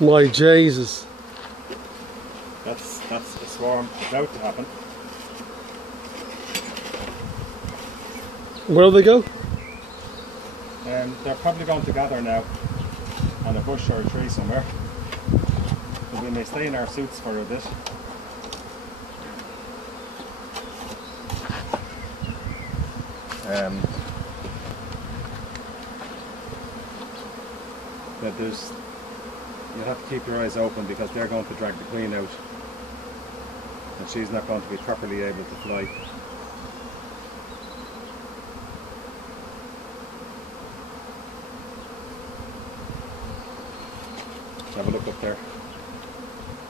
My Jesus. That's a swarm about to happen. Where do they go? They're probably going to gather now on a bush or a tree somewhere. But we may stay in our suits for a bit. But you have to keep your eyes open because they're going to drag the queen out and she's not going to be properly able to fly. Have a look up there,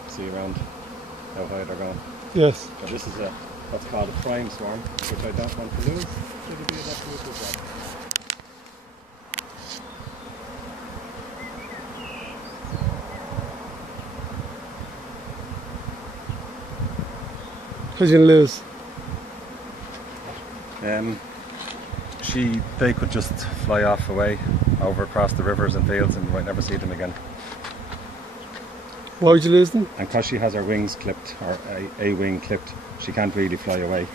see around how high they're going. Yes. So this is what's called a prime swarm, which I don't want to lose. It'll be enough to look at that. Because you lose. They could just fly off away over across the rivers and fields and we might never see them again. Why would you lose them? And because she has her wings clipped, or a wing clipped, she can't really fly away.